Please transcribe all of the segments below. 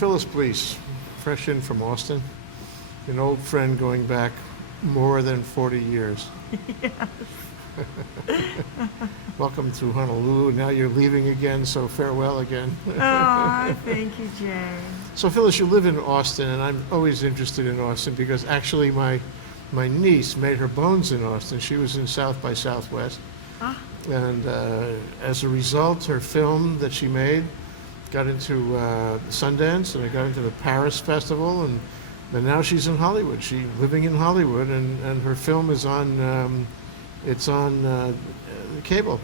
Phyllis Blees, fresh in from Austin, an old friend going back more than 40 years. Yes. Welcome to Honolulu. Now you're leaving again, so farewell again. Oh, thank you, Jay. So Phyllis, you live in Austin, and I'm always interested in Austin because actually my niece made her bones in Austin. She was in South by Southwest. Ah. And as a result, her film that she made got into Sundance, and it got into the Paris Festival, and now she's in Hollywood. She's living in Hollywood, and her film is on, it's on cable.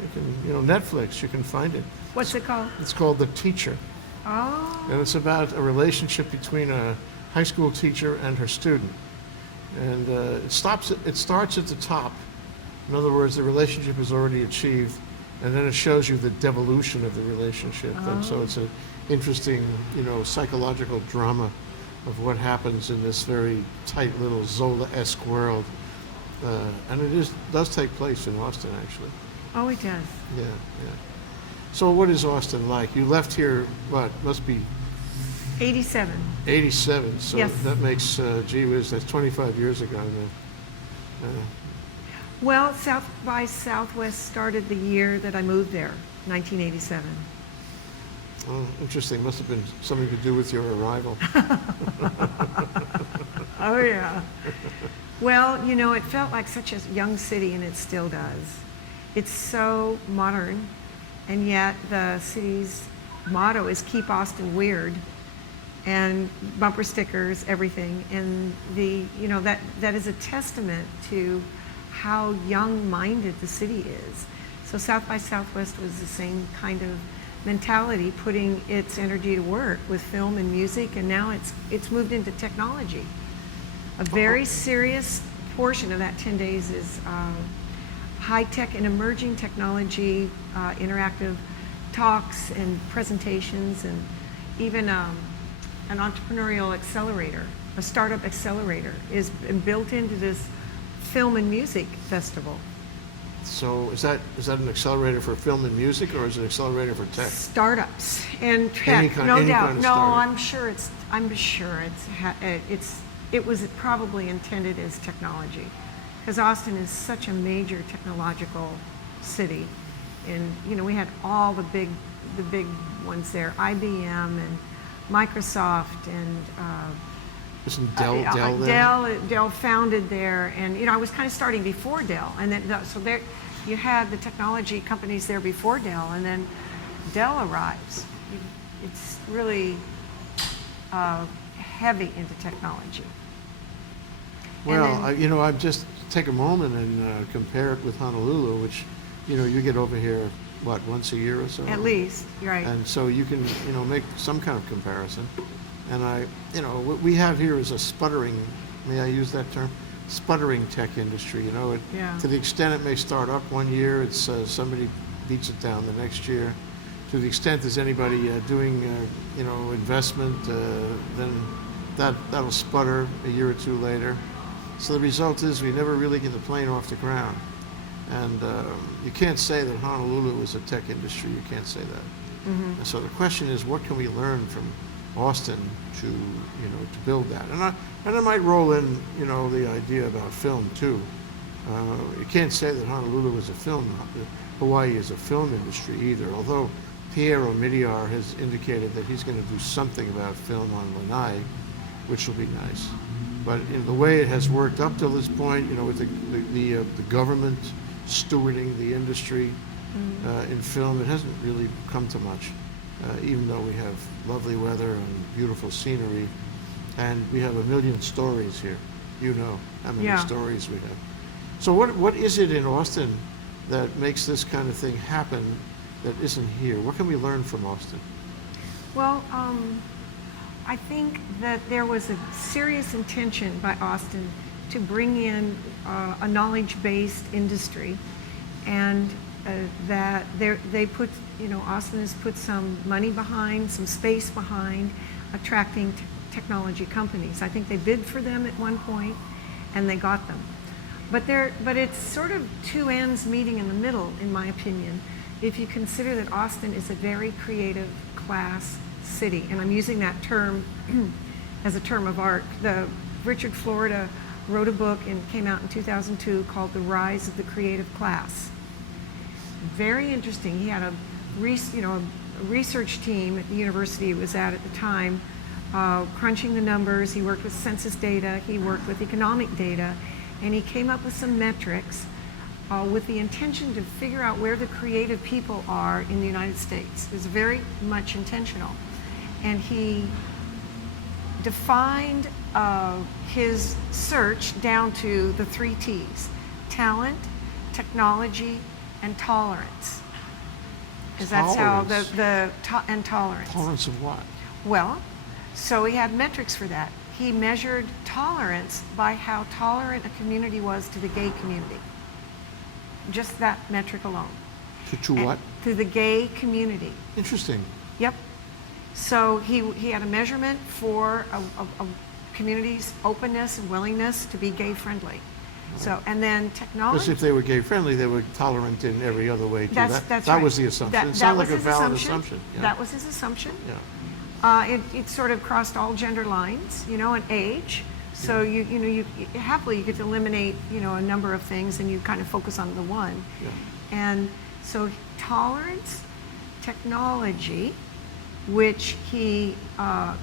You can, Netflix, you can find it. What's it called? It's called The Teacher. Oh. And it's about a relationship between a high school teacher and her student. And it starts at the top. In other words, the relationship is already achieved, and then it shows you the devolution of the relationship. Oh. And so it's an interesting, psychological drama of what happens in this very tight little Zola-esque world. And it does take place in Austin, actually. Oh, it does. Yeah. So what is Austin like? You left here, must be 87. 87, so Yes. that makes, gee whiz, that's 25 years ago now. Well, South by Southwest started the year that I moved there, 1987. Oh, interesting. Must have been something to do with your arrival. Oh, yeah. Well, it felt like such a young city, and it still does. It's so modern, and yet the city's motto is "Keep Austin Weird," and bumper stickers, everything. And that is a testament to how young-minded the city is. So South by Southwest was the same kind of mentality, putting its energy to work with film and music, and now it's moved into technology. A very serious portion of that 10 days is high-tech and emerging technology, interactive talks and presentations, and even an entrepreneurial accelerator, a startup accelerator is built into this film and music festival. So is that an accelerator for film and music, or is it an accelerator for tech? Startups and tech, no doubt. No, I'm sure it was probably intended as technology, because Austin is such a major technological city, and we had all the big ones there, IBM and Microsoft, and Isn't Dell there? Dell founded there, and I was kind of starting before Dell, and then so there you had the technology companies there before Dell, and then Dell arrives. It's really heavy into technology. Well, I'd just take a moment and compare it with Honolulu, which you get over here once a year or so. At least, you're right. And so you can make some kind of comparison. And what we have here is a sputtering, may I use that term? Sputtering tech industry. Yeah. To the extent it may start up one year, it's somebody beats it down the next year. To the extent there's anybody doing, investment, then that'll sputter a year or two later. So the result is we never really get the plane off the ground. And you can't say that Honolulu is a tech industry. You can't say that. Mm-hmm. And so the question is, what can we learn from Austin to build that? And I might roll in, the idea about film too. You can't say that Honolulu is a film, Hawaii is a film industry either, although Pierre Omidyar has indicated that he's going to do something about film on Lanai, which will be nice. But in the way it has worked up till this point, with the government stewarding the industry in film, it hasn't really come to much. Even though we have lovely weather and beautiful scenery, and we have a million stories here. How many stories we have. So what is it in Austin that makes this kind of thing happen that isn't here? What can we learn from Austin? Well, I think that there was a serious intention by Austin to bring in a knowledge-based industry, and that they put, Austin has put some money behind, some space behind attracting technology companies. I think they bid for them at one point, and they got them. But it's sort of two ends meeting in the middle, in my opinion. If you consider that Austin is a very creative class city, and I'm using that term as a term of art. Richard Florida wrote a book and came out in 2002 called The Rise of the Creative Class. Very interesting. He had a research team at the university he was at the time, crunching the numbers. He worked with census data, he worked with economic data, and he came up with some metrics with the intention to figure out where the creative people are in the United States. It was very much intentional. And he defined his search down to the 3 T's: talent, technology, and tolerance. Because that's how and tolerance. Tolerance of what? Well, so he had metrics for that. He measured tolerance by how tolerant a community was to the gay community. Just that metric alone. To what? To the gay community. Interesting. Yep. So he had a measurement for a community's openness and willingness to be gay friendly. So, and then technology. Because if they were gay friendly, they were tolerant in every other way too. That's That right. was the assumption. It sounded like a valid assumption. Yeah. That was his assumption. Yeah. It sort of crossed all gender lines, and age. So you happily you get to eliminate a number of things, and you kind of focus on the one. Yeah. And so tolerance, technology, which he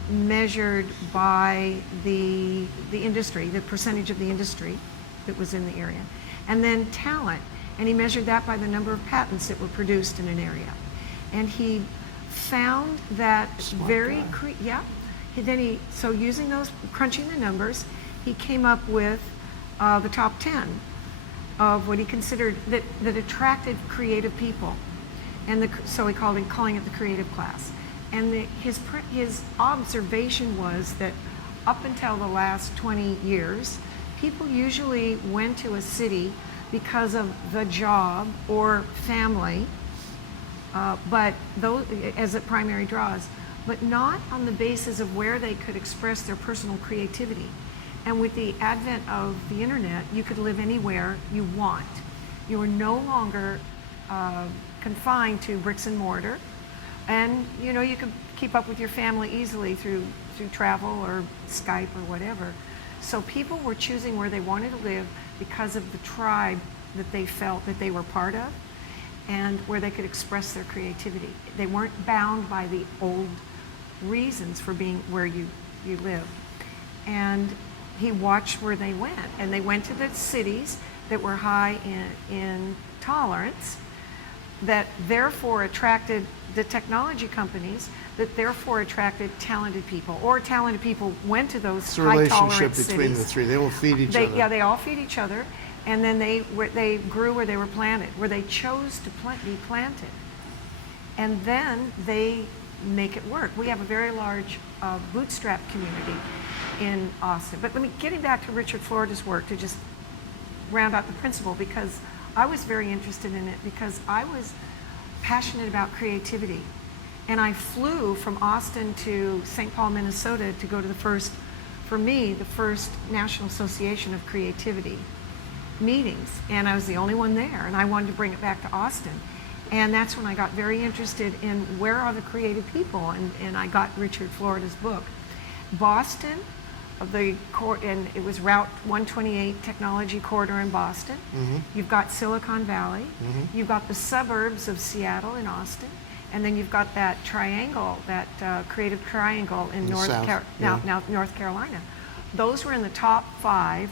measured by the industry, the percentage of the industry that was in the area, and then talent, and he measured that by the number of patents that were produced in an area, and he found that so using those, crunching the numbers, he came up with the top 10 of what he considered that attracted creative people, and so he calling it the creative class. And his observation was that up until the last 20 years, people usually went to a city because of the job or family, but those as a primary draws, but not on the basis of where they could express their personal creativity. And with the advent of the internet, you could live anywhere you want. You are no longer confined to bricks and mortar, and you could keep up with your family easily through travel or Skype or whatever. So people were choosing where they wanted to live because of the tribe that they felt that they were part of, and where they could express their creativity. They weren't bound by the old reasons for being where you live. And he watched where they went, and they went to the cities that were high in tolerance, that therefore attracted the technology companies, that therefore attracted talented people, or talented people went to those high tolerance cities. It's a relationship between the three. They all feed each other. Yeah, they all feed each other, and then they grew where they were planted, where they chose to be planted, and then they make it work. We have a very large bootstrap community in Austin. But getting back to Richard Florida's work to just round out the principle, because I was very interested in it because I was passionate about creativity. And I flew from Austin to St. Paul, Minnesota to go to the first National Association of Creativity meetings. And I was the only one there, and I wanted to bring it back to Austin. And that's when I got very interested in where are the creative people, and I got Richard Florida's book. Boston, and it was Route 128 Technology Corridor in Boston. Mm-hmm. You've got Silicon Valley. Mm-hmm. You've got the suburbs of Seattle and Austin. And then you've got that triangle, that creative triangle in North Carolina. Those were in the top 5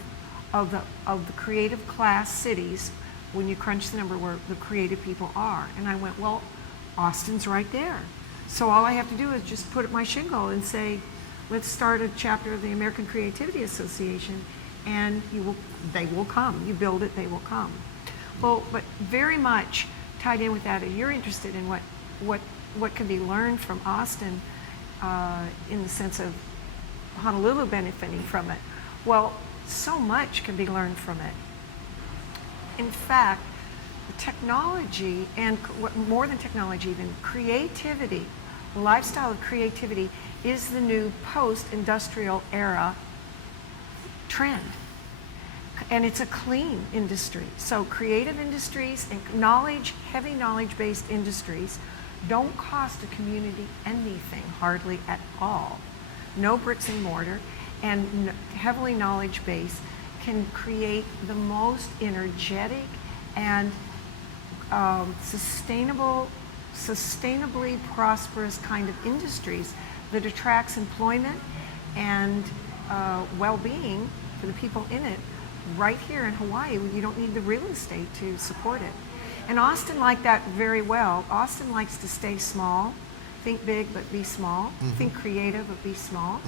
of the creative class cities when you crunch the number where the creative people are. And I went, well, Austin's right there. So all I have to do is just put up my shingle and say, let's start a chapter of the American Creativity Association, and they will come. You build it, they will come. Well, but very much tied in with that, you're interested in what can be learned from Austin in the sense of Honolulu benefiting from it. Well, so much can be learned from it. In fact, technology, and more than technology even, creativity, the lifestyle of creativity is the new post-industrial era trend. And it's a clean industry. So creative industries and heavy knowledge-based industries don't cost a community anything, hardly at all. No bricks and mortar, and heavily knowledge-based, can create the most energetic and sustainably prosperous kind of industries that attracts employment and well-being for the people in it right here in Hawaii. You don't need the real estate to support it. And Austin liked that very well. Austin likes to stay small, think big but be small, think creative but be small,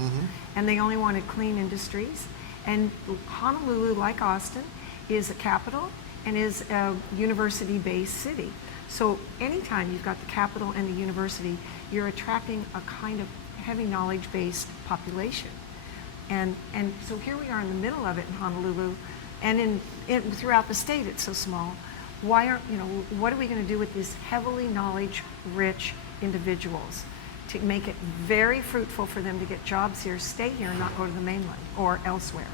and they only wanted clean industries. And Honolulu, like Austin, is a capital and is a university-based city. So anytime you've got the capital and the university, you're attracting a kind of heavy knowledge-based population. And so here we are in the middle of it in Honolulu, and throughout the state it's so small. What are we going to do with these heavily knowledge-rich individuals to make it very fruitful for them to get jobs here, stay here, and not go to the mainland or elsewhere?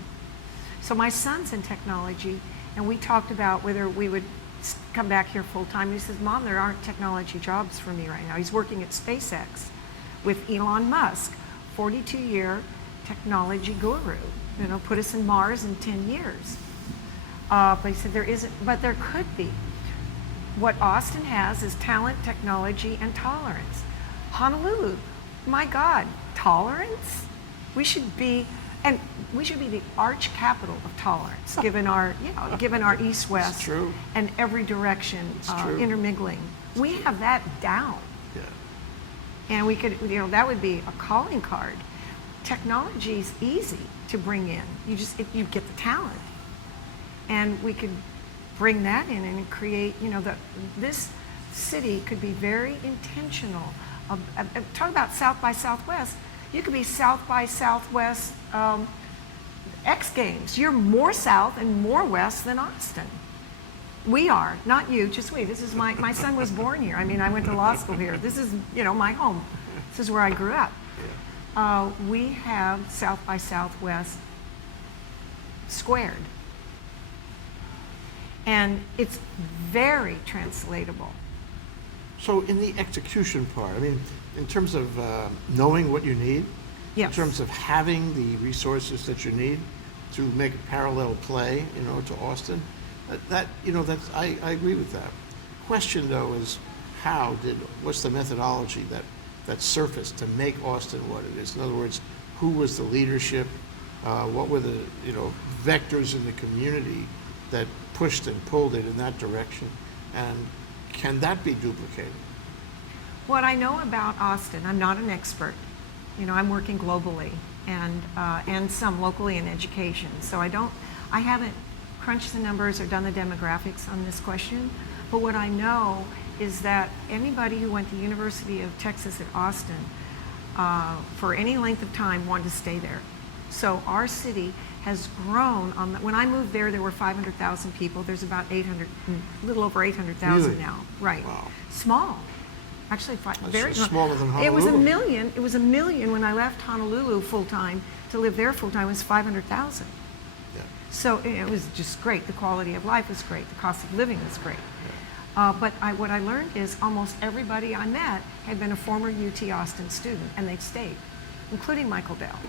So my son's in technology, and we talked about whether we would come back here full-time. He says, Mom, there aren't technology jobs for me right now. He's working at SpaceX with Elon Musk, 42-year technology guru, put us in Mars in 10 years. But he said there isn't, but there could be. What Austin has is talent, technology, and tolerance. Honolulu, my God, tolerance? We should be the arch capital of tolerance, given our east-west and every direction intermingling. We have that down. Yeah. And we could, that would be a calling card. Technology is easy to bring in. You get the talent. And we could bring that in and create, this city could be very intentional. Talk about South by Southwest. You could be South by Southwest X Games. You're more south and more west than Austin. We are, not you, just we. This is my son was born here. I mean, I went to law school here. This is, my home. This is where I grew up. We have South by Southwest squared. And it's very translatable. So in the execution part, in terms of knowing what you need, yes. In terms of having the resources that you need to make a parallel play, to Austin, I agree with that. Question though is what's the methodology that surfaced to make Austin what it is? In other words, who was the leadership? What were the vectors in the community that pushed and pulled it in that direction? And can that be duplicated? What I know about Austin, I'm not an expert. I'm working globally and some locally in education. So I haven't crunched the numbers or done the demographics on this question. But what I know is that anybody who went to the University of Texas at Austin for any length of time wanted to stay there. So our city has grown. When I moved there were 500,000 people. There's about a little over 800,000 really? now. Right. Wow. Small. Actually, very smaller than Honolulu. It was 1 million. It was 1 million when I left Honolulu full time to live there full time. It was 500,000. Yeah. So it was just great. The quality of life was great. The cost of living was great. Yeah. But what I learned is almost everybody I met had been a former UT Austin student, and they'd stayed, including Michael Dell.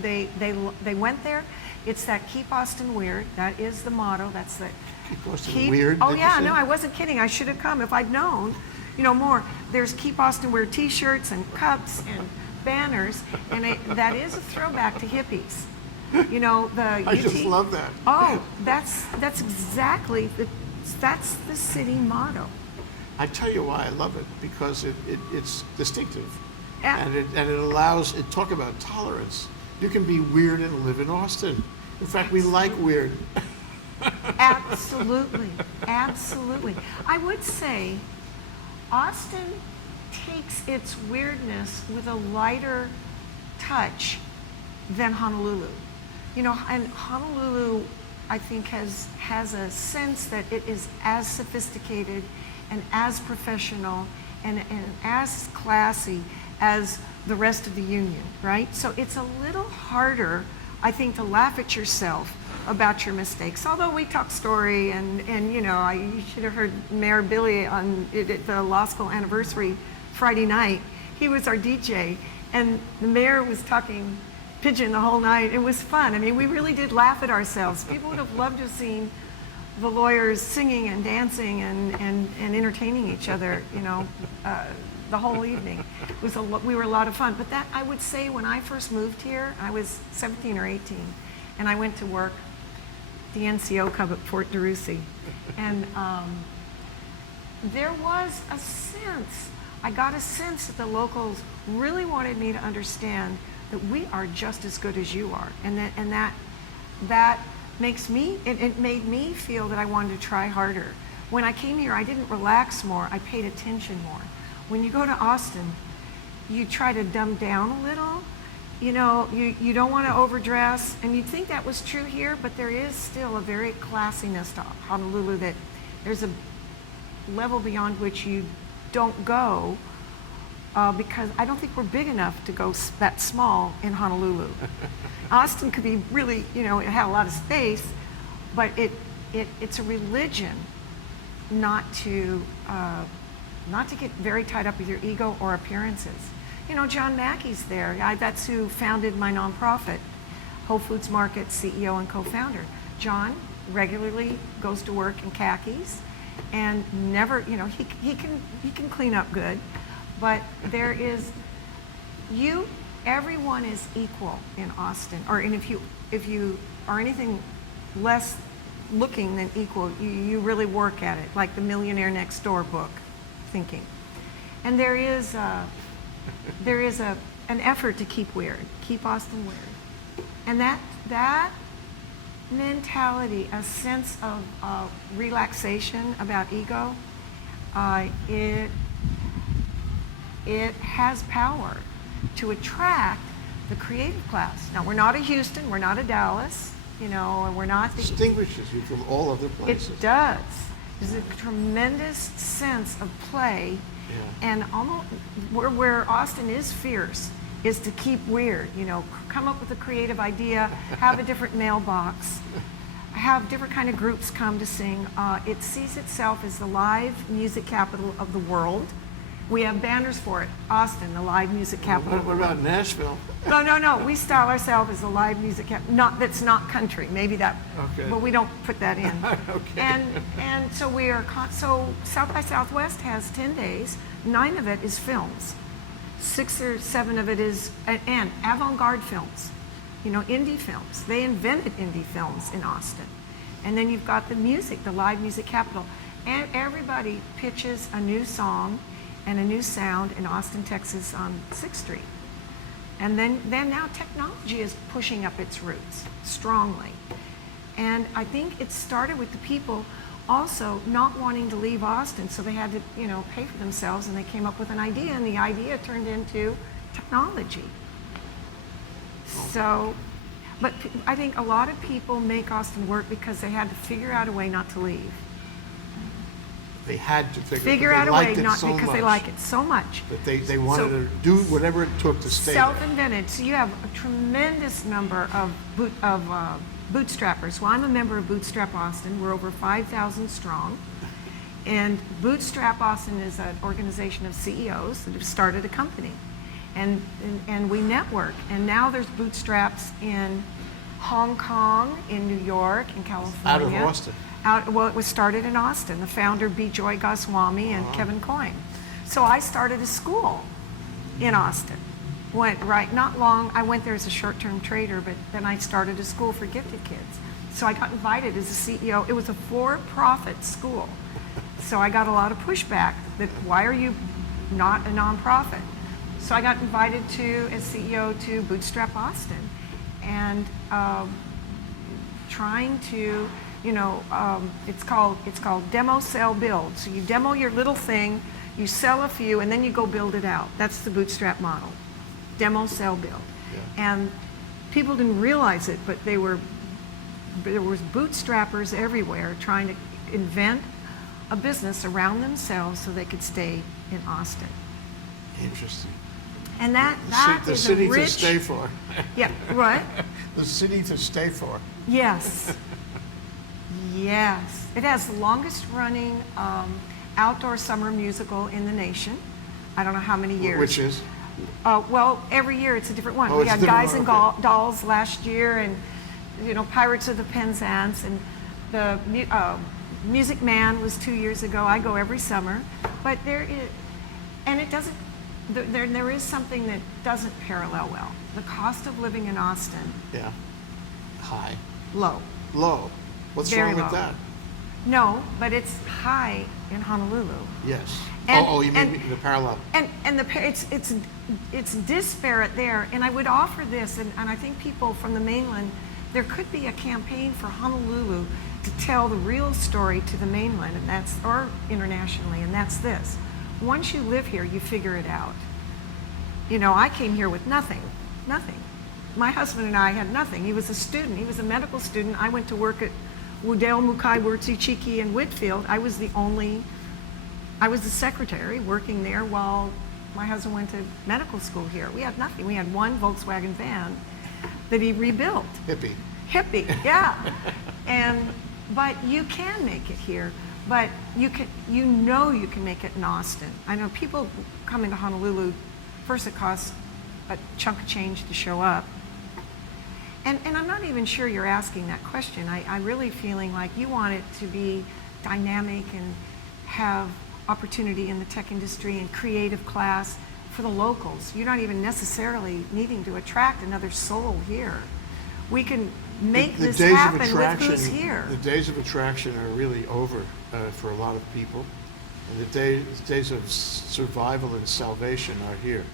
They went there. It's that keep Austin weird. That is the motto. That's the keep Austin weird. Oh yeah, no, I wasn't kidding. I should have come if I'd known. More. There's Keep Austin Weird T-shirts and cups and banners, and that is a throwback to hippies. I just love that. Oh, that's exactly that's the city motto. I tell you why I love it, because it's distinctive, Yeah. and it allows it. Talk about tolerance. You can be weird and live in Austin. In fact, we like weird. Absolutely, absolutely. I would say Austin takes its weirdness with a lighter touch than Honolulu. And Honolulu, I think, has a sense that it is as sophisticated and as professional and as classy as the rest of the union, right? So it's a little harder, I think, to laugh at yourself about your mistakes. Although we talk story, and you should have heard Mayor Billy on at the law school anniversary Friday night. He was our DJ, and the mayor was talking Pidgin the whole night. It was fun. I mean, we really did laugh at ourselves. People would have loved to have seen the lawyers singing and dancing and entertaining each other, the whole evening. We were a lot of fun. But that, I would say, when I first moved here, I was 17 or 18, and I went to work the NCO Cub at Fort DeRussy. And there was a sense, I got a sense that the locals really wanted me to understand that we are just as good as you are. And that makes me, it made me feel that I wanted to try harder. When I came here, I didn't relax more, I paid attention more. When you go to Austin, you try to dumb down a little. You don't want to overdress, and you'd think that was true here, but there is still a very classiness to Honolulu, that there's a level beyond which you don't go, because I don't think we're big enough to go that small in Honolulu. Austin could be really, it had a lot of space, but it's a religion not to get very tied up with your ego or appearances. John Mackey's there. That's who founded my nonprofit, Whole Foods Market CEO and co-founder. John regularly goes to work in khakis, and never, he can clean up good, but there is everyone is equal in Austin, and if you are anything less looking than equal, you really work at it, like the Millionaire Next Door book thinking. And there is an effort to keep Austin weird. And that mentality, a sense of relaxation about ego, it has power to attract the creative class. Now, we're not a Houston, we're not a Dallas, and we're not the... Distinguishes you from all other places. It does. There's a tremendous sense of play. Yeah. And almost where Austin is fierce is to keep weird, come up with a creative idea, have a different mailbox, have different kind of groups come to sing. It sees itself as the live music capital of the world. We have banners for it. Austin, the live music capital. What about Nashville? No. We style ourselves as a live music capital. That's not country. Maybe that. Okay. But we don't put that in. Okay. And so we are. So South by Southwest has 10 days. 9 of it is films. 6 or 7 of it is and avant-garde films. Indie films. They invented indie films in Austin. And then you've got the music, the live music capital, and everybody pitches a new song and a new sound in Austin, Texas on 6th Street. And then now technology is pushing up its roots strongly. And I think it started with the people also not wanting to leave Austin, so they had to, pay for themselves, and they came up with an idea, and the idea turned into technology. So, but I think a lot of people make Austin work because they had to figure out a way not to leave. They had to figure out a way, not because they like it so much. But they wanted to do whatever it took to stay there. Self-invented. So you have a tremendous number of bootstrappers. Well, I'm a member of Bootstrap Austin. We're over 5,000 strong. And Bootstrap Austin is an organization of CEOs that have started a company. And we network. And now there's bootstraps in Hong Kong, in New York, in California. Out of Austin. Well, it was started in Austin. The founder, B. Joy Goswami and Kevin Coyne. So I started a school in Austin. Not long, I went there as a short-term trader, but then I started a school for gifted kids. So I got invited as a CEO. It was a for-profit school. So I got a lot of pushback that, why are you not a nonprofit? So I got invited as CEO to Bootstrap Austin, and trying to, it's called demo, sell, build. So you demo your little thing, you sell a few, and then you go build it out. That's the bootstrap model. Demo, sell, build. Yeah. And people didn't realize it, but there was bootstrappers everywhere trying to invent a business around themselves so they could stay in Austin. Interesting. And that The is city a rich. to stay for. Yeah, what? The city to stay for. Yes. Yes. It has the longest running outdoor summer musical in the nation. I don't know how many years. Which is? Well, every year it's a different one. Oh, We it's a had different Guys and one, okay. Dolls last year, and Pirates of the Penzance, and the Music Man was 2 years ago. I go every summer, but there is, and it doesn't. There is something that doesn't parallel well. The cost of living in Austin, Yeah. High. low. Low. What's Very wrong with low. that? No, but it's high in Honolulu. Yes. And- You mean the parallel? And it's disparate there. And I would offer this, and I think people from the mainland, there could be a campaign for Honolulu to tell the real story to the mainland, or internationally, and that's this. Once you live here, you figure it out. I came here with nothing. My husband and I had nothing. He was a student. He was a medical student. I went to work at Wudale, Mukai, Wurtzi, Chiki, and Whitfield. I was the secretary working there while my husband went to medical school here. We had nothing. We had one Volkswagen van that he rebuilt. Hippie, yeah. But you can make it here. But you can make it in Austin. I know people come into Honolulu, first it costs a chunk of change to show up. And I'm not even sure you're asking that question. I'm really feeling like you want it to be dynamic and have opportunity in the tech industry and creative class for the locals. You're not even necessarily needing to attract another soul here. We can make this happen with who's here. The days of attraction are really over for a lot of people. And the days of survival and salvation are here.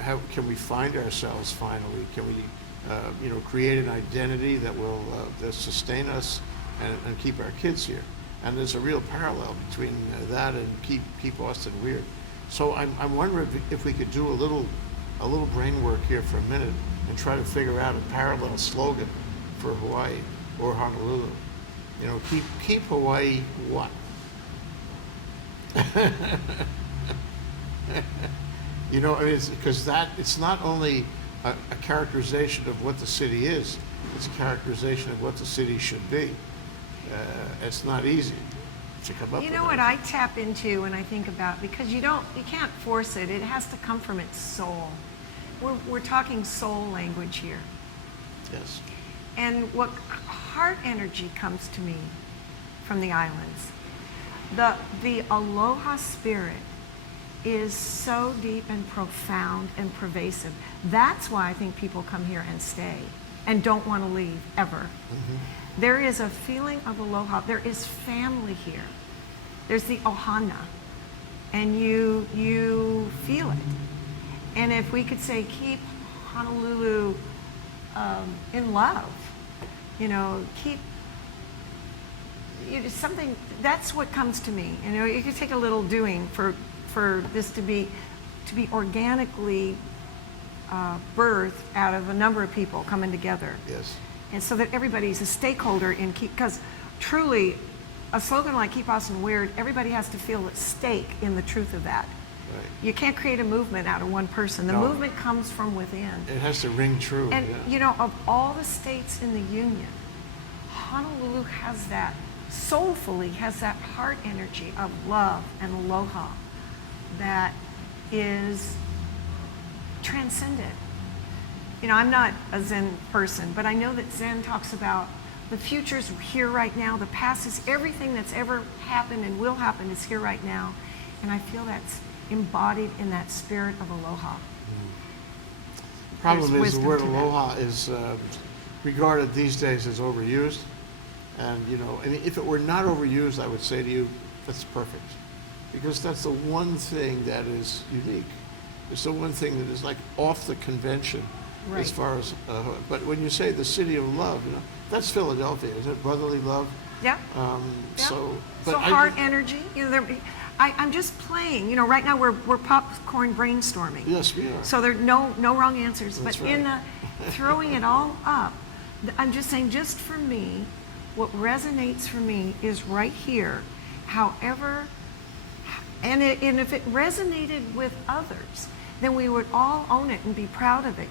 How can we find ourselves finally? Can we create an identity that will sustain us and keep our kids here? And there's a real parallel between that and keep Austin weird. So I'm wondering if we could do a little brain work here for a minute and try to figure out a parallel slogan for Hawaii or Honolulu. Keep Hawaii what? Because it's not only a characterization of what the city is, it's a characterization of what the city should be. It's not easy to come up with. What I tap into when I think about, because you can't force it. It has to come from its soul. We're talking soul language here. Yes. And what heart energy comes to me from the islands. The aloha spirit is so deep and profound and pervasive. That's why I think people come here and stay and don't want to leave ever. Mm-hmm. There is a feeling of aloha. There is family here. There's the ohana, and you feel it. And if we could say, keep Honolulu in love, keep something. That's what comes to me. You could take a little doing for this to be organically birthed out of a number of people coming together. Yes. And so that everybody's a stakeholder in because truly, a slogan like "Keep Austin Weird," everybody has to feel at stake in the truth of that. Right. You can't create a movement out of one person. The movement comes from within. It has to ring true. And yeah. Of all the states in the Union, Honolulu has that, soulfully has that heart energy of love and aloha that is transcendent. I'm not a Zen person, but I know that Zen talks about the future's here right now, the past is everything that's ever happened and will happen is here right now. And I feel that's embodied in that spirit of aloha. The problem is the word to aloha is regarded these days as overused. And, if it were not overused, I would say to you, that's perfect. Because that's the one thing that is unique. It's the one thing that is like off the convention. Right. As far as, but when you say the city of love, that's Philadelphia, isn't it? Brotherly love. Yeah. Yeah. So heart energy. I'm just playing. Right now we're popcorn brainstorming. Yes, we are. So there's no wrong answers. That's but right. in the throwing it all up, I'm just saying, just for me, what resonates for me is right here. However, and if it resonated with others, then we would all own it and be proud of it,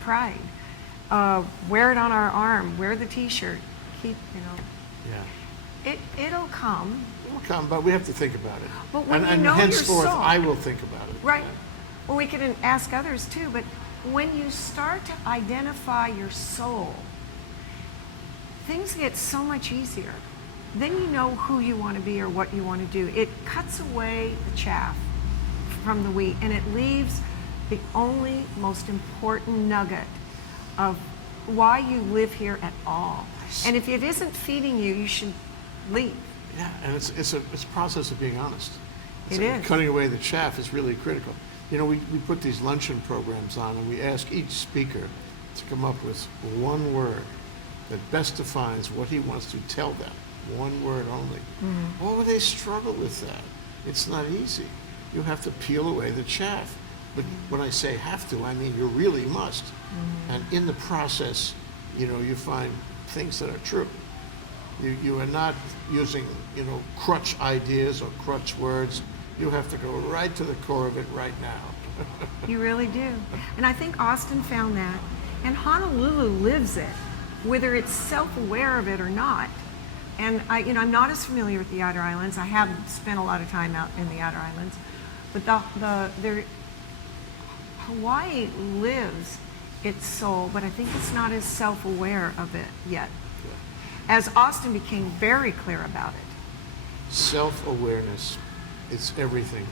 pride. Wear it on our arm, wear the t-shirt, Yeah. It'll come. It will come, but we have to think about it. But when and you know your henceforth, soul. I will think about it. Right. Well, we can ask others too, but when you start to identify your soul, things get so much easier. Then you know who you want to be or what you want to do. It cuts away the chaff from the wheat, and it leaves the only most important nugget of why you live here at all. And if it isn't feeding you, you should leave. Yeah, and it's a process of being honest. It is. Cutting away the chaff is really critical. We put these luncheon programs on, and we ask each speaker to come up with one word that best defines what he wants to tell them. One word only. Mm-hmm. Why would they struggle with that? It's not easy. You have to peel away the chaff. But when I say have to, I mean you really must. Mm-hmm. And in the process, you find things that are true. You are not using, crutch ideas or crutch words. You have to go right to the core of it right now. You really do. And I think Austin found that. And Honolulu lives it, whether it's self-aware of it or not. And I'm not as familiar with the outer islands. I have spent a lot of time out in the outer islands. But Hawaii lives its soul, but I think it's not as self-aware of it yet. As Austin became very clear about it. Self-awareness, it's everything.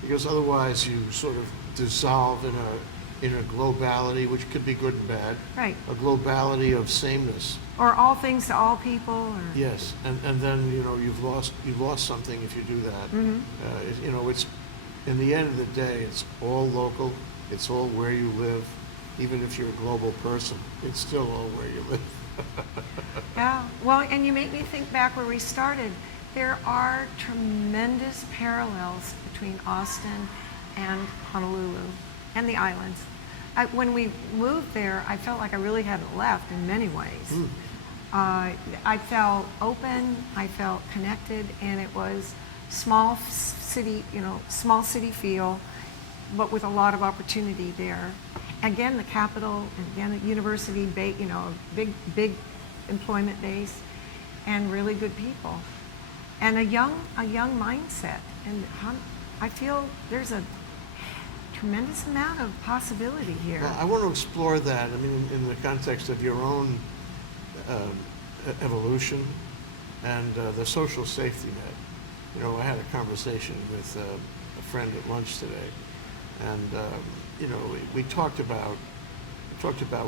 Because otherwise you sort of dissolve in a globality, which could be good and bad. Right. A globality of sameness. Or all things to all people. Or... Yes, and then you've lost something if you do that. Mm-hmm. It's in the end of the day, it's all local. It's all where you live. Even if you're a global person, it's still all where you live. Yeah. Well, and you make me think back where we started. There are tremendous parallels between Austin and Honolulu and the islands. When we moved there, I felt like I really hadn't left in many ways. I felt open, I felt connected, and it was small city feel, but with a lot of opportunity there. Again, the capital, and again, the university, a big employment base, and really good people, and a young mindset. And I feel there's a tremendous amount of possibility here. Well, I want to explore that. I mean, in the context of your own evolution and the social safety net. I had a conversation with a friend at lunch today, and we talked about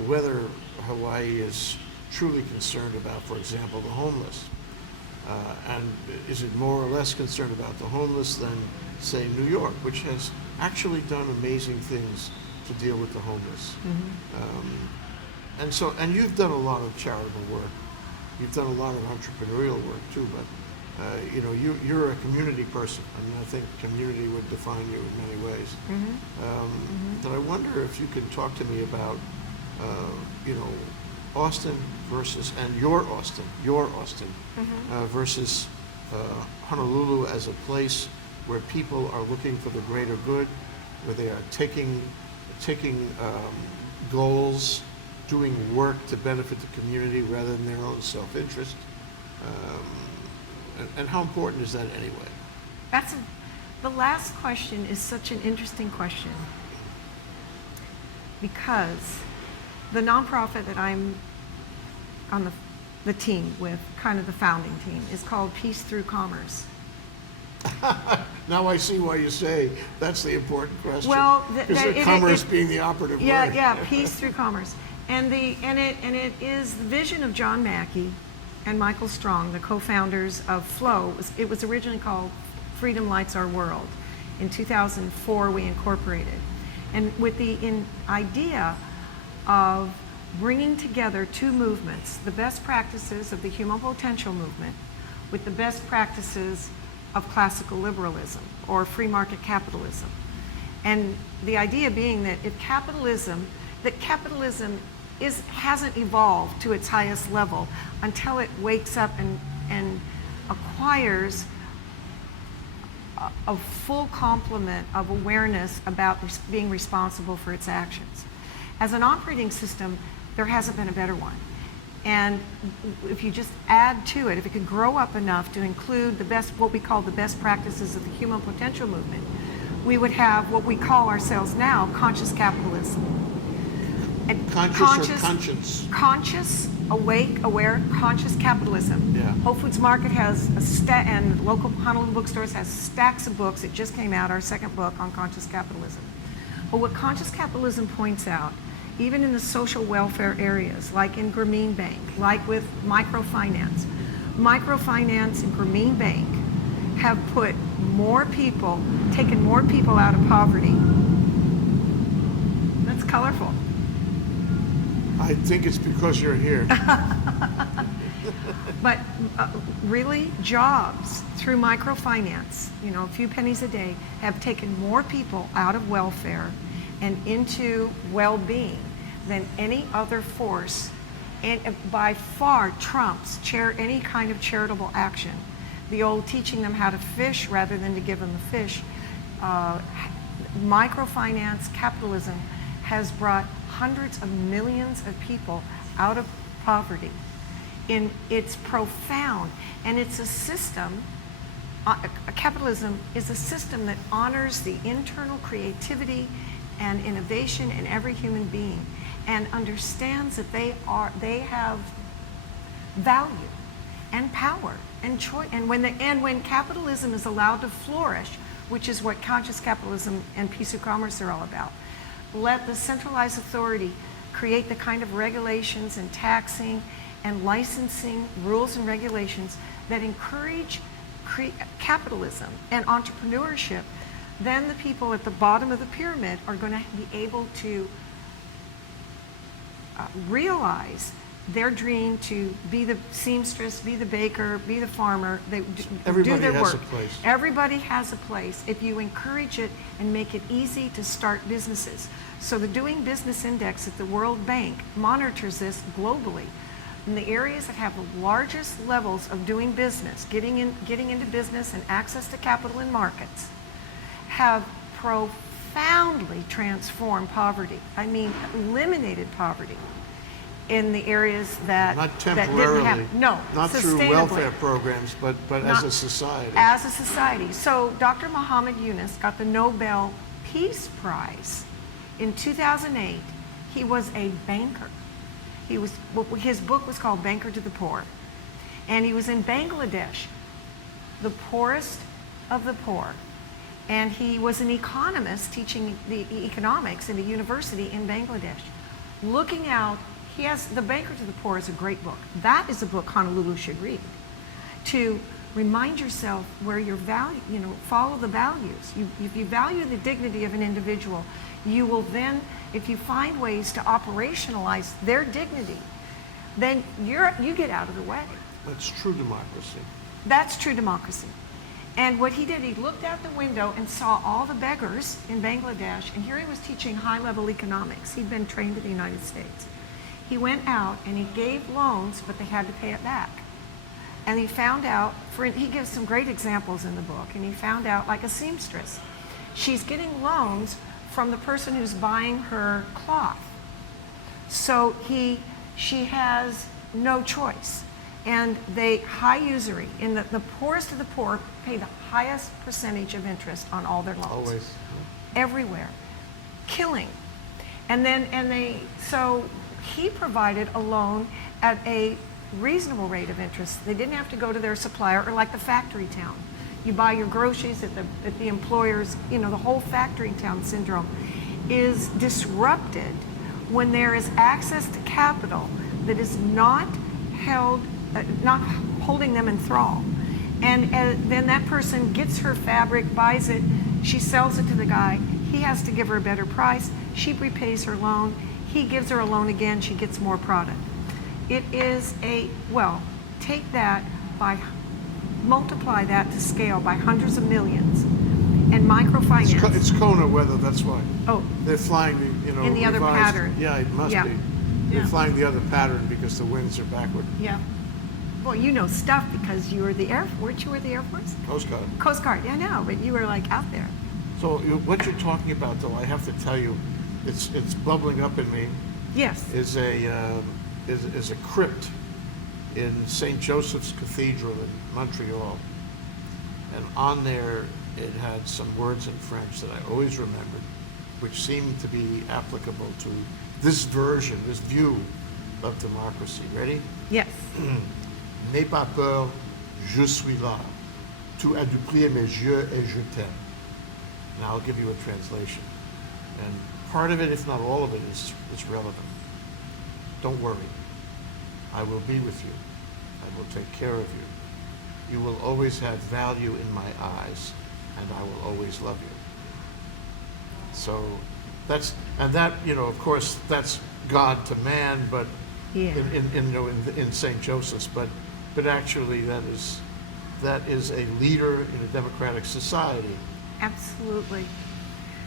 whether Hawaii is truly concerned about, for example, the homeless, and is it more or less concerned about the homeless than, say, New York, which has actually done amazing things to deal with the homeless. Mm-hmm. And you've done a lot of charitable work. You've done a lot of entrepreneurial work too, but you're a community person. I mean, I think community would define you in many ways. Mm-hmm. But I wonder if you could talk to me about, Austin versus, and your Austin Mm-hmm. versus Honolulu as a place where people are looking for the greater good, where they are taking goals, doing work to benefit the community rather than their own self-interest. And how important is that anyway? The last question is such an interesting question, because the nonprofit that I'm on the team with, kind of the founding team, is called Peace Through Commerce. Now I see why you say that's the important question. Well, commerce being the operative word. Yeah, Peace Through Commerce, and it is the vision of John Mackey and Michael Strong, the co-founders of Flow. It was originally called Freedom Lights Our World. In 2004, we incorporated, and with the idea of bringing together two movements, the best practices of the human potential movement with the best practices of classical liberalism or free market capitalism. And the idea being that capitalism hasn't evolved to its highest level until it wakes up and acquires a full complement of awareness about being responsible for its actions. As an operating system, there hasn't been a better one. And if you just add to it, if it could grow up enough to include the best, what we call the best practices of the human potential movement, we would have what we call ourselves now conscious capitalism. And Conscious or conscience? Conscious, awake, aware, conscious capitalism. Yeah. Whole Foods Market has and local Honolulu bookstores has stacks of books. It just came out, our second book on conscious capitalism. But what conscious capitalism points out, even in the social welfare areas, like in Grameen Bank, like with microfinance and Grameen Bank have put taken more people out of poverty. That's colorful. I think it's because you're here. But really, jobs through microfinance, a few pennies a day, have taken more people out of welfare and into well-being than any other force, and by far trumps any kind of charitable action. The old teaching them how to fish rather than to give them the fish. Microfinance capitalism has brought hundreds of millions of people out of poverty. It's profound, and it's a system. Capitalism is a system that honors the internal creativity and innovation in every human being, and understands that they have value and power and choice. And when capitalism is allowed to flourish, which is what conscious capitalism and peace of commerce are all about, let the centralized authority create the kind of regulations and taxing and licensing rules and regulations that encourage capitalism and entrepreneurship, then the people at the bottom of the pyramid are going to be able to realize their dream to be the seamstress, be the baker, be the farmer. They do their work. Everybody has a place if you encourage it and make it easy to start businesses. So the Doing Business Index at the World Bank monitors this globally. In the areas that have the largest levels of doing business, getting into business and access to capital and markets, have profoundly transformed poverty. I mean, eliminated poverty in the areas that not temporarily, that didn't have, not through welfare programs, but as a society. As a society. So Dr. Muhammad Yunus got the Nobel Peace Prize in 2008. He was a banker. His book was called Banker to the Poor, and he was in Bangladesh, the poorest of the poor. And he was an economist teaching the economics in a university in Bangladesh. Looking out, The Banker to the Poor is a great book. That is a book Honolulu should read. To remind yourself where your value, follow the values. If you value the dignity of an individual, you will then, if you find ways to operationalize their dignity, then you get out of the way. That's true democracy. That's true democracy. And what he did, he looked out the window and saw all the beggars in Bangladesh, and here he was teaching high-level economics. He'd been trained in the United States. He went out and he gave loans, but they had to pay it back. And he found out, he gives some great examples in the book, and he found out, like a seamstress, she's getting loans from the person who's buying her cloth. So she has no choice. And high usury, in the poorest of the poor pay the highest percentage of interest on all their loans. Always. Everywhere. Killing. So he provided a loan at a reasonable rate of interest. They didn't have to go to their supplier, or like the factory town. You buy your groceries at the employer's, the whole factory town syndrome is disrupted when there is access to capital that is not holding them in thrall. And then that person gets her fabric, buys it, she sells it to the guy, he has to give her a better price, she repays her loan, he gives her a loan again, she gets more product. It is take that multiply that to scale by hundreds of millions. And microfinance. It's Kona weather, that's why. Oh. They're flying, in the other pattern. Yeah, it must be. They're flying the other pattern because the winds are backward. Yeah. well, you know stuff because you were the weren't you with the Air Force? Coast Guard. Coast Guard, yeah, I know, but you were like out there. So what you're talking about, though, I have to tell you, it's bubbling up in me. Yes. Is a crypt in St. Joseph's Cathedral in Montreal, and on there it had some words in French that I always remembered, which seemed to be applicable to this version, this view of democracy. Ready? Yes. N'aie pas peur, je suis là. Tu as duplié mes yeux et je t'aime. Now I'll give you a translation. And part of it, if not all of it, is relevant. Don't worry. I will be with you. I will take care of you. You will always have value in my eyes, and I will always love you. So of course, that's God to man, but Yeah. in St. Joseph's, but actually that is a leader in a democratic society. Absolutely.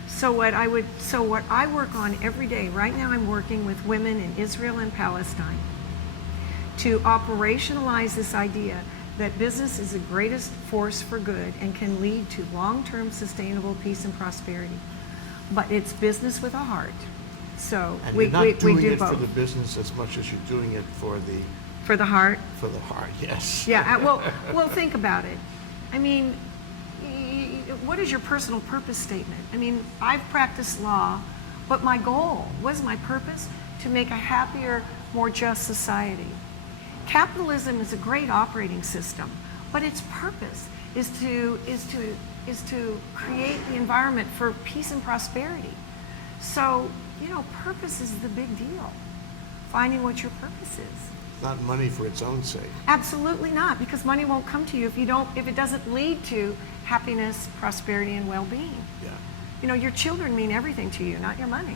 So what I work on every day, right now I'm working with women in Israel and Palestine to operationalize this idea that business is the greatest force for good and can lead to long-term sustainable peace and prosperity. But it's business with a heart. So And we you're not doing do it both. for the business as much as you're doing it for the heart. yes. Yeah, well, think about it. I mean, what is your personal purpose statement? I mean, I've practiced law, but my goal, what is my purpose? To make a happier, more just society. Capitalism is a great operating system, but its purpose is to create the environment for peace and prosperity. So, purpose is the big deal. Finding what your purpose is. Not money for its own sake. Absolutely not, because money won't come to you if it doesn't lead to happiness, prosperity, and well-being. Yeah. Your children mean everything to you, not your money.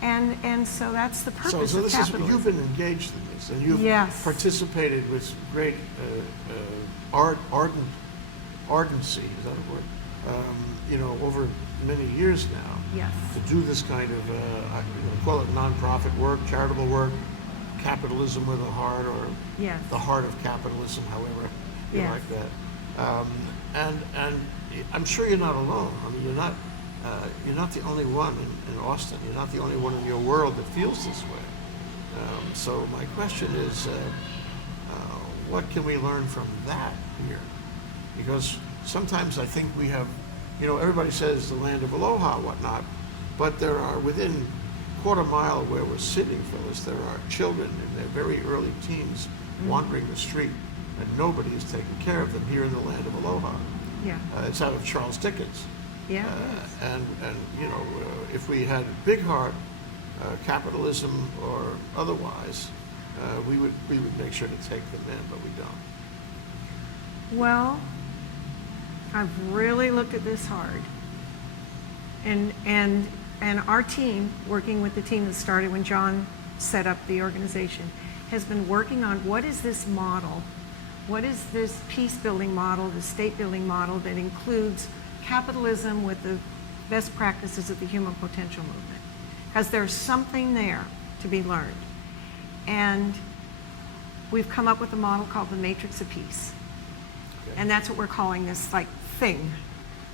Yeah. And so that's the purpose So of this capitalism. you've been engaged in this, and you've Yes. participated with great ardency. Is that a word? Over many years now. Yes. To do this kind of call it nonprofit work, charitable work, capitalism with a heart, or Yes. the heart of capitalism, however you Yes. like that. And I'm sure you're not alone. I mean, you're not the only one in Austin. You're not the only one in your world that feels this way. So my question is, what can we learn from that here? Because sometimes I think we have, everybody says the land of aloha, whatnot, but there are within quarter mile where we're sitting, Phyllis, there are children in their very early teens wandering the street, and nobody is taking care of them here in the land of aloha. Yeah. It's out of Charles Dickens. Yeah. And if we had a big heart, capitalism or otherwise, we would make sure to take them in, but we don't. Well, I've really looked at this hard. And our team, working with the team that started when John set up the organization, has been working on what is this model, what is this peace building model, the state building model that includes capitalism with the best practices of the human potential movement. Because there's something there to be learned. And we've come up with a model called the Matrix of Peace. Okay. And that's what we're calling this thing,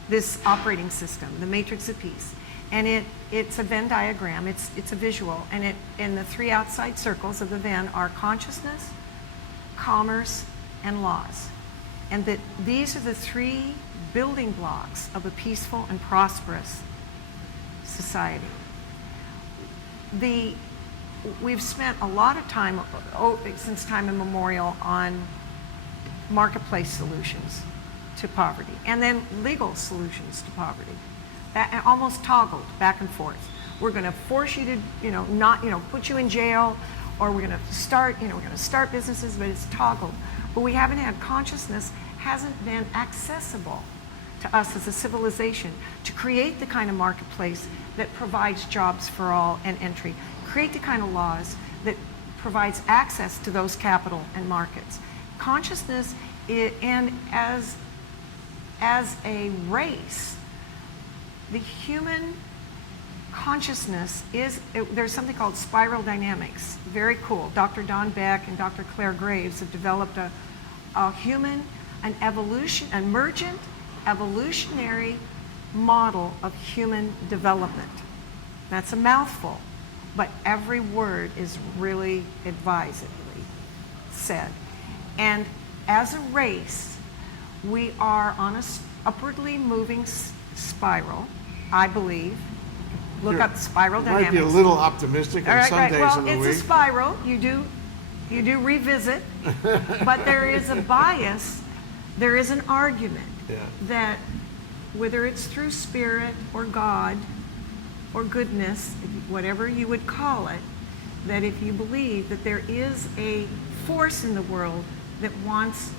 this operating system, the Matrix of Peace. And it's a Venn diagram, it's a visual, and the three outside circles of the Venn are consciousness, commerce, and laws. And that these are the three building blocks of a peaceful and prosperous society. We've spent a lot of time, since time immemorial, on marketplace solutions to poverty, and then legal solutions to poverty. That almost toggled back and forth. We're going to force you to, not, put you in jail, or we're going to start, we're going to start businesses, but it's toggled. But we haven't had consciousness, hasn't been accessible to us as a civilization to create the kind of marketplace that provides jobs for all and entry, create the kind of laws that provides access to those capital and markets. Consciousness, and as a race, the human consciousness there's something called spiral dynamics. Very cool. Dr. Don Beck and Dr. Claire Graves have developed an emergent evolutionary model of human development. That's a mouthful, but every word is really advisedly said. And as a race, we are on a upwardly moving spiral, I believe. Look up spiral dynamics. Might be a little optimistic on some days well, of the week. it's a spiral. You do revisit, but there is a bias. There is an argument that whether it's through spirit or God or goodness, whatever you would call it, that if you believe that there is a force in the world that wants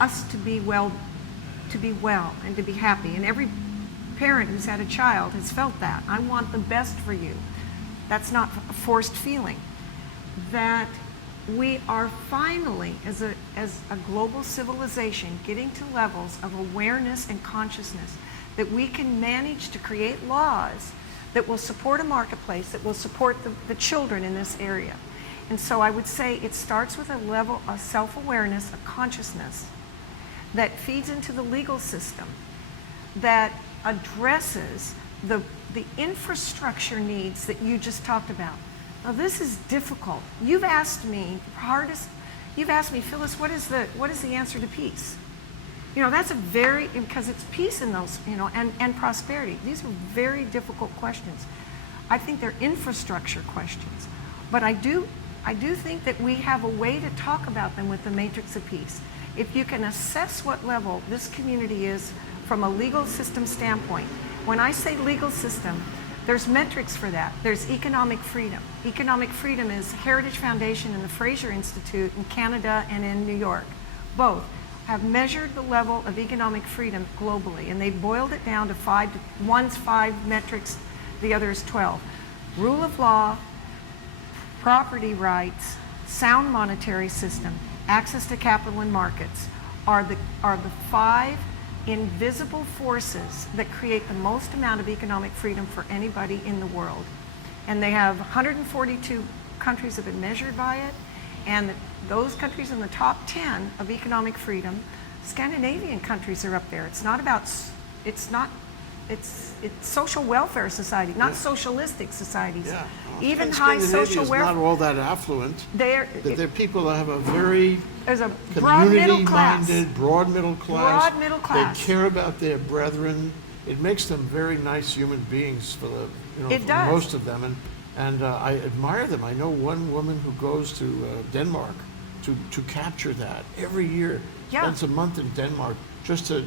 us to be well and to be happy, and every parent who's had a child has felt that. I want the best for you. That's not a forced feeling. That we are finally, as a global civilization, getting to levels of awareness and consciousness that we can manage to create laws that will support a marketplace, that will support the children in this area. And so I would say it starts with a level of self-awareness, of consciousness, that feeds into the legal system, that addresses the infrastructure needs that you just talked about. Now this is difficult. You've asked me, Phyllis, what is the answer to peace? That's because it's peace in those, and prosperity. These are very difficult questions. I think they're infrastructure questions. But I do think that we have a way to talk about them with the matrix of peace. If you can assess what level this community is from a legal system standpoint. When I say legal system, there's metrics for that. There's economic freedom. Economic freedom is Heritage Foundation and the Fraser Institute in Canada and in New York. Both have measured the level of economic freedom globally, and they've boiled it down to five. One's 5 metrics, the other is 12. Rule of law, property rights, sound monetary system, access to capital and markets are the 5 invisible forces that create the most amount of economic freedom for anybody in the world. And they have 142 countries have been measured by it, and those countries in the top 10 of economic freedom, Scandinavian countries are up there. It's social welfare society, not socialistic societies. Yeah. Even high social welfare. welfare. Not all that affluent. They're people that have a very there's a broad middle class. community-minded, broad middle class. Broad middle class. They care about their brethren. It makes them very nice human beings for most of them, and I admire them. I know one woman who goes to Denmark to capture that every year. Yeah. Spends a month in Denmark just to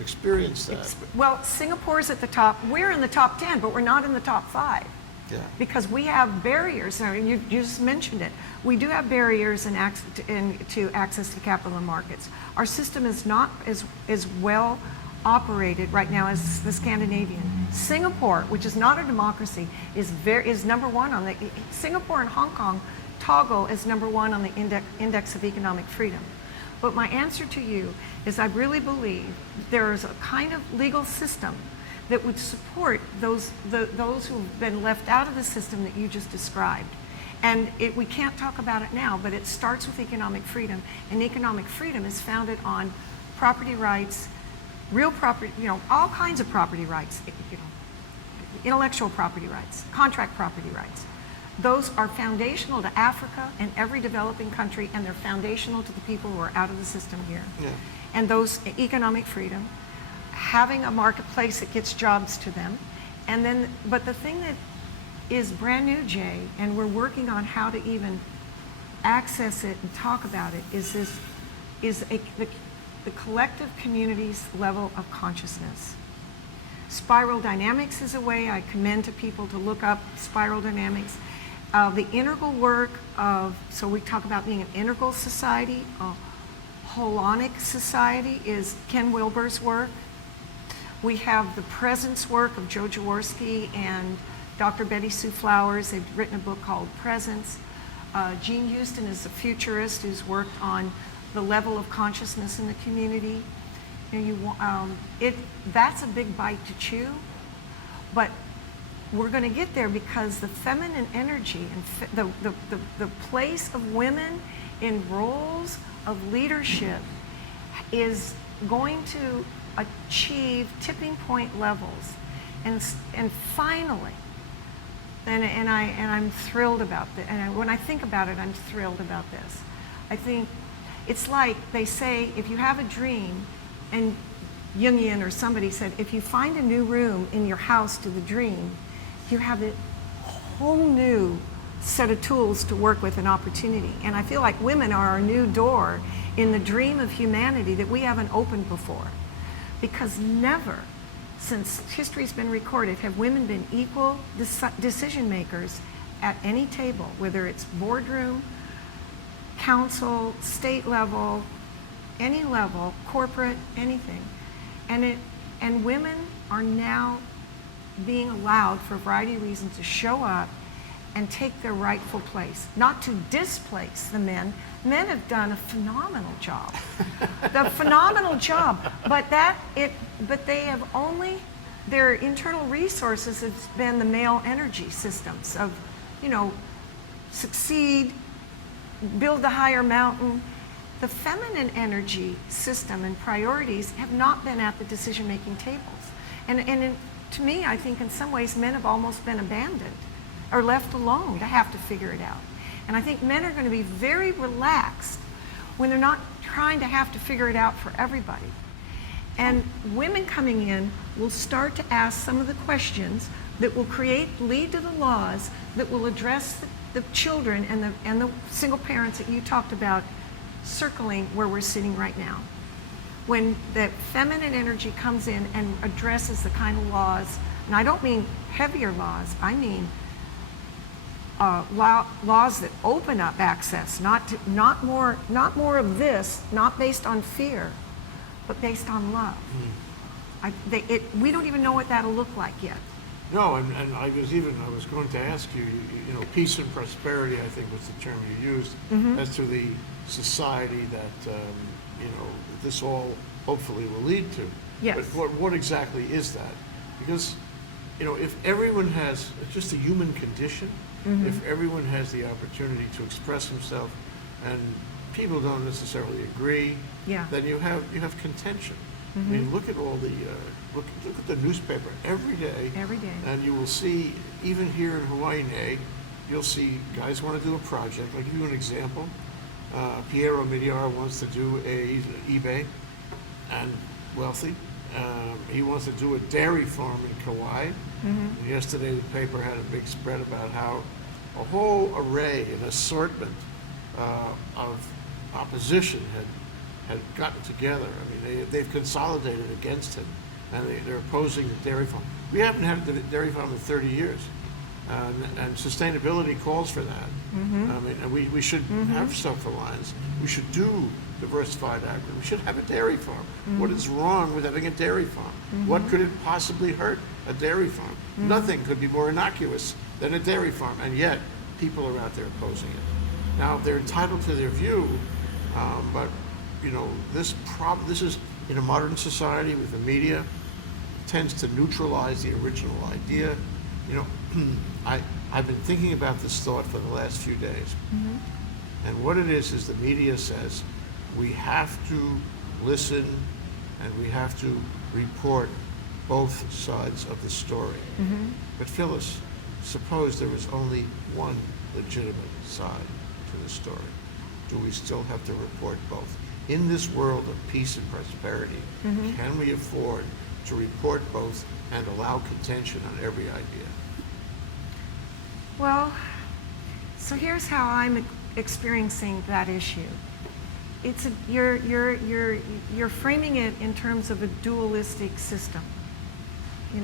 experience that. Well, Singapore's at the top. We're in the top 10, but we're not in the top 5. Yeah. Because we have barriers. Now, you just mentioned it. We do have barriers to access to capital and markets. Our system is not as well operated right now as the Scandinavian. Singapore, which is not a democracy, is number 1 on the. Singapore and Hong Kong toggle as number 1 on the index of economic freedom. But my answer to you is I really believe there is a kind of legal system that would support those who've been left out of the system that you just described. And we can't talk about it now, but it starts with economic freedom. And economic freedom is founded on property rights, real property, all kinds of property rights, intellectual property rights, contract property rights. Those are foundational to Africa and every developing country, and they're foundational to the people who are out of the system here. Yeah. And those economic freedom, having a marketplace that gets jobs to them, but the thing that is brand new, Jay, and we're working on how to even access it and talk about it, is the collective community's level of consciousness. Spiral dynamics is a way I commend to people to look up spiral dynamics. The integral work so we talk about being an integral society, a holonic society is Ken Wilber's work. We have the presence work of Joe Jaworski and Dr. Betty Sue Flowers. They've written a book called Presence. Jean Houston is a futurist who's worked on the level of consciousness in the community. That's a big bite to chew, But we're going to get there because the feminine energy and the place of women in roles of leadership is going to achieve tipping point levels. And finally, and I'm thrilled about this. And when I think about it, I'm thrilled about this. I think it's like they say, if you have a dream, and Jungian or somebody said, if you find a new room in your house to the dream, you have a whole new set of tools to work with an opportunity. And I feel like women are our new door in the dream of humanity that we haven't opened before. Because never, since history's been recorded, have women been equal decision makers at any table, whether it's boardroom, council, state level, any level, corporate, anything. And women are now being allowed, for a variety of reasons, to show up and take their rightful place, not to displace the men. Men have done a phenomenal job, but they have only, their internal resources has been the male energy systems of, succeed, build the higher mountain. The feminine energy system and priorities have not been at the decision-making tables. And to me, I think in some ways men have almost been abandoned or left alone to have to figure it out. And I think men are going to be very relaxed when they're not trying to have to figure it out for everybody. And women coming in will start to ask some of the questions that will lead to the laws that will address the children and the single parents that you talked about circling where we're sitting right now. When the feminine energy comes in and addresses the kind of laws, and I don't mean heavier laws, I mean laws that open up access, not more of this, not based on fear, but based on love. We don't even know what that'll look like yet. No, and I was going to ask you, peace and prosperity, I think was the term you used, as to the society that, this all hopefully will lead to. Yes. But what exactly is that? Because, if everyone has, it's just a human condition, if everyone has the opportunity to express himself and people don't necessarily agree, then you have contention. I mean, look at all the, look at the newspaper every day. Every day. And you will see, even here in Hawaii, you'll see guys want to do a project. I'll give you an example. Piero Migliar wants to do he's an eBay and wealthy. He wants to do a dairy farm in Kauai. And yesterday the paper had a big spread about how a whole array, an assortment of opposition had gotten together. I mean, they've consolidated against him, and they're opposing the dairy farm. We haven't had a dairy farm in 30 years. And sustainability calls for that. I mean, and we should have self-reliance. We should do diversified agriculture. We should have a dairy farm. What is wrong with having a dairy farm? What could it possibly hurt a dairy farm? Nothing could be more innocuous than a dairy farm, and yet people are out there opposing it. Now, they're entitled to their view, but this is, in a modern society with the media, tends to neutralize the original idea. I've been thinking about this thought for the last few days. And what it is the media says, we have to listen and we have to report both sides of the story. But Phyllis, suppose there was only one legitimate side to the story. Do we still have to report both? In this world of peace and prosperity, can we afford to report both and allow contention on every idea? Well, so here's how I'm experiencing that issue. You're framing it in terms of a dualistic system.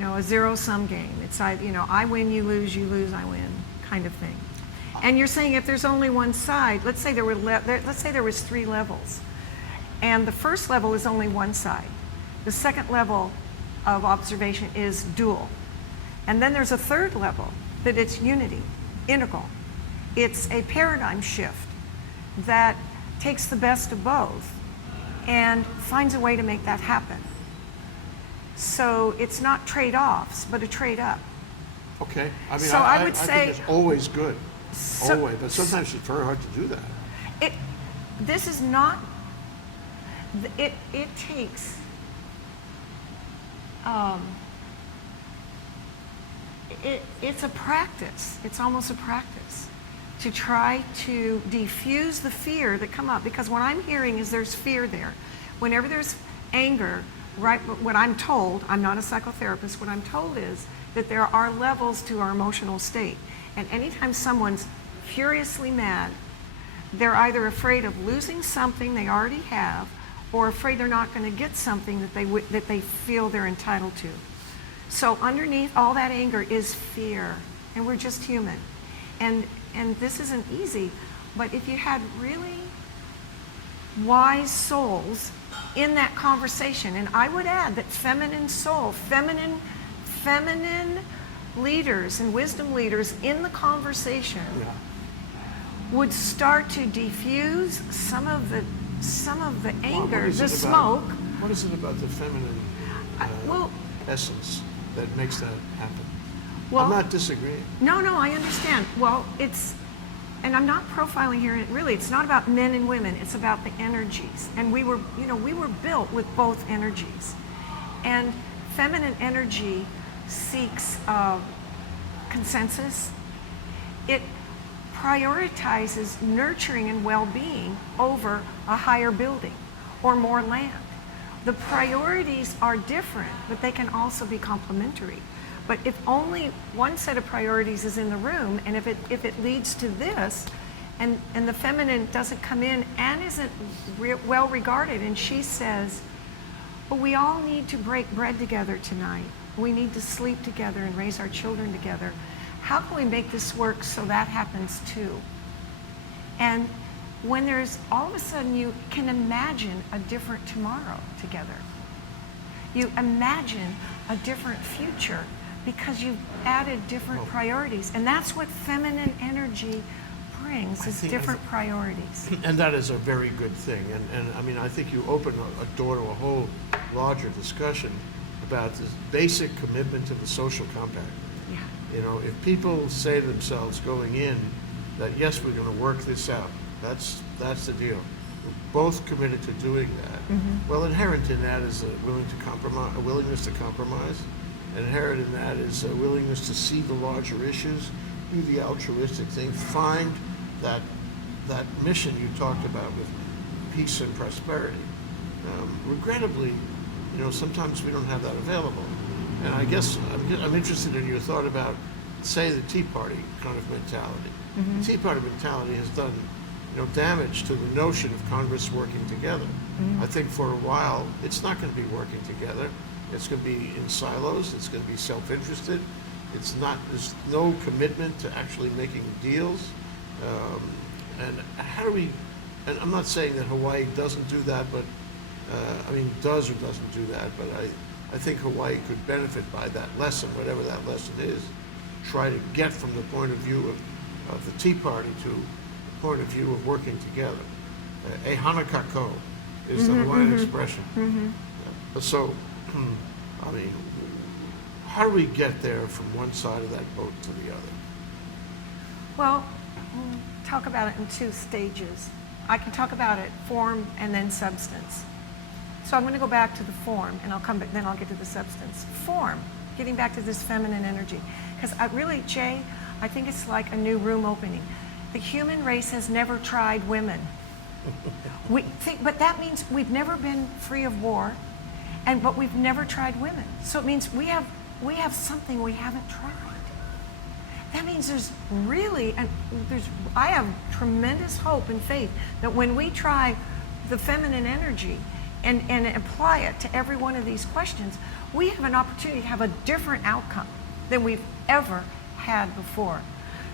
A zero-sum game. It's I win, you lose, I win, kind of thing. And you're saying if there's only one side, let's say there was 3 levels, and the first level is only one side. The second level of observation is dual, and then there's a third level that it's unity, integral. It's a paradigm shift that takes the best of both and finds a way to make that happen. So it's not trade-offs, but a trade-up. Okay, I mean, So I would say- think it's always good, So- always, but sometimes it's very hard to do that. This is not, it takes, it's a practice. It's almost a practice to try to defuse the fear that come up, because what I'm hearing is there's fear there. Whenever there's anger, right, what I'm told, I'm not a psychotherapist, what I'm told is that there are levels to our emotional state. And anytime someone's furiously mad, they're either afraid of losing something they already have, or afraid they're not going to get something that they feel they're entitled to. So underneath all that anger is fear, and we're just human. And this isn't easy, but if you had really wise souls in that conversation, and I would add that feminine soul, feminine leaders and wisdom leaders in the conversation Yeah. would start to diffuse some of the Well, anger, what is the it about- smoke. What is it about the feminine Well, essence that makes that happen? Well- I'm not disagreeing. no, I understand. Well, and I'm not profiling here, really, it's not about men and women, it's about the energies. And we were built with both energies. And feminine energy seeks consensus. It prioritizes nurturing and well-being over a higher building or more land. The priorities are different, but they can also be complementary. But if only one set of priorities is in the room, and if it leads to this, and the feminine doesn't come in and isn't well regarded, and she says, well, we all need to break bread together tonight. We need to sleep together and raise our children together. How can we make this work so that happens too? And when there's, all of a sudden you can imagine a different tomorrow together. You imagine a different future because you've added different priorities. And that's what feminine energy brings, is different priorities. And that is a very good thing. And I mean, I think you open a door to a whole larger discussion about this basic commitment to the social compact. Yeah. You know, if people say to themselves going in that, yes, we're going to work this out, that's the deal. We're both committed to doing that. Mm-hmm. Well, inherent in that is a willingness to compromise. Inherent in that is a willingness to see the larger issues, do the altruistic thing, find that mission you talked about with peace and prosperity. Regrettably, you know, sometimes we don't have that available. And I guess I'm interested in your thought about, say, the Tea Party kind of mentality. Mm-hmm. The Tea Party mentality has done, you know, damage to the notion of Congress working together. Mm-hmm. I think for a while it's not going to be working together. It's going to be in silos. It's going to be self-interested. There's no commitment to actually making deals. And how do we? And I'm not saying that Hawaii doesn't do that, but I mean, does or doesn't do that. But I think Hawaii could benefit by that lesson, whatever that lesson is. Try to get from the point of view of the Tea Party to the point of view of working together. E hana kako is the Hawaiian expression. Mm-hmm. So, I mean, how do we get there from one side of that boat to the other? Well, we'll talk about it in two stages. I can talk about it form and then substance. So I'm going to go back to the form, and I'll come back, then I'll get to the substance. Form, getting back to this feminine energy. Because Jay, I think it's like a new room opening. The human race has never tried women. But that means we've never been free of war, but we've never tried women. So it means we have something we haven't tried. That means there's really, I have tremendous hope and faith that when we try the feminine energy and apply it to every one of these questions, we have an opportunity to have a different outcome than we've ever had before.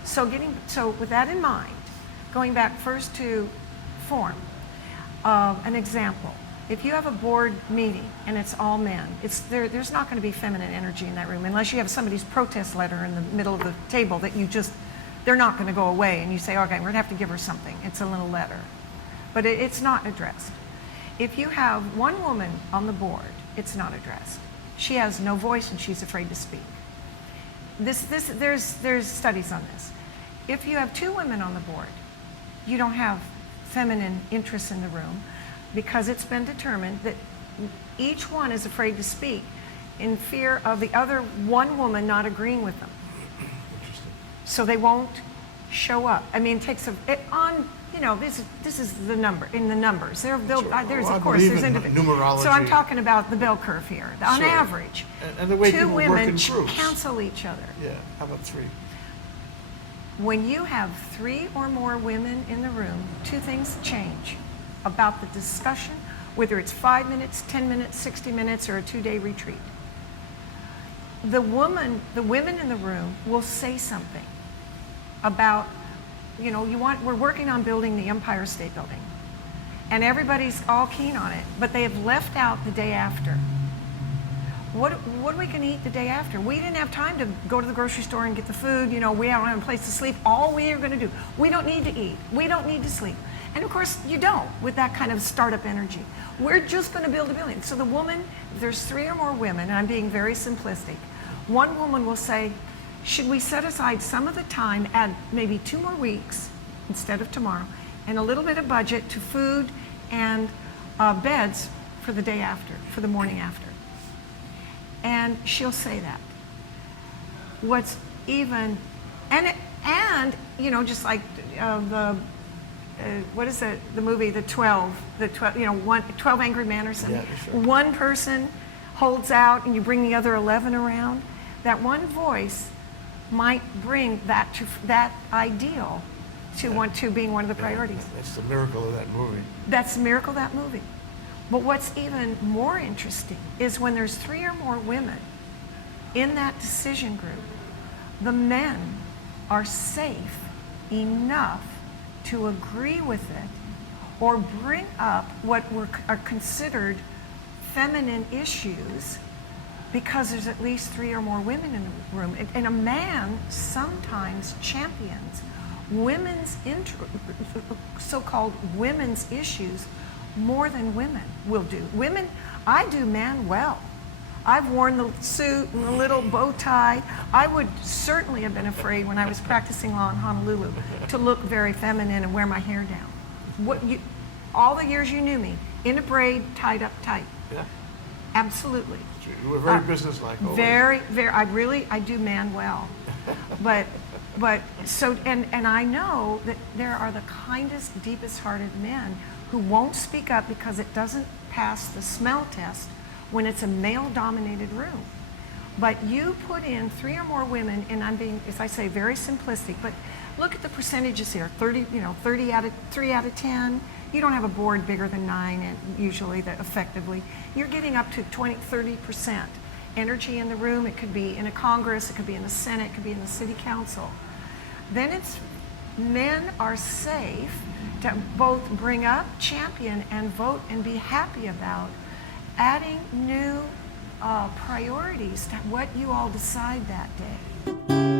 So with that in mind, going back first to form, an example. If you have a board meeting and it's all men, there's not going to be feminine energy in that room unless you have somebody's protest letter in the middle of the table that they're not going to go away and you say, okay, we're going to have to give her something. It's a little letter. But it's not addressed. If you have one woman on the board, it's not addressed. She has no voice and she's afraid to speak. There's studies on this. If you have 2 women on the board, you don't have feminine interests in the room, because it's been determined that each one is afraid to speak in fear of the other one woman not agreeing with them. Interesting. So they won't show up. I mean, it takes this is the number, in the numbers. There's of course, there's individuals. Numerology. So I'm talking about the bell curve here. On Sure. average, And the way 2 people work women in groups. cancel each other. Yeah, how about 3? When you have 3 or more women in the room, 2 things change about the discussion, whether it's 5 minutes, 10 minutes, 60 minutes, or a 2-day retreat. The women in the room will say something about, we're working on building the Empire State Building, and everybody's all keen on it, but they have left out the day after. What are we going to eat the day after? We didn't have time to go to the grocery store and get the food. We don't have a place to sleep. All we are going to do, we don't need to eat. We don't need to sleep. And of course, you don't with that kind of startup energy. We're just going to build a building. So the woman, if there's 3 or more women, and I'm being very simplistic, one woman will say, should we set aside some of the time, add maybe 2 more weeks instead of tomorrow, and a little bit of budget to food and beds for the day after, for the morning after? And she'll say that. What's even, just like what is it, the movie, the 12 Angry Men or something. Yeah, sure. One person holds out and you bring the other 11 around. That one voice might bring that ideal to being one of the priorities. That's the miracle of that movie. That's the miracle of that movie. But what's even more interesting is when there's 3 or more women in that decision group, the men are safe enough to agree with it or bring up what are considered feminine issues, because there's at least 3 or more women in the room. And a man sometimes champions so-called women's issues more than women will do. I do man well. I've worn the suit and the little bow tie. I would certainly have been afraid when I was practicing law in Honolulu to look very feminine and wear my hair down. All the years you knew me, in a braid, tied up tight. Yeah. Absolutely. You were very businesslike. Always. Very, very. I do man well, but and I know that there are the kindest, deepest-hearted men who won't speak up because it doesn't pass the smell test when it's a male-dominated room. But you put in 3 or more women, and I'm being, as I say, very simplistic, but look at the percentages here. 3 out of 10. You don't have a board bigger than 9, and usually that effectively. You're getting up to 30% energy in the room. It could be in a Congress, it could be in the Senate, it could be in the City Council. Then men are safe to both bring up, champion, and vote and be happy about adding new priorities to what you all decide that day.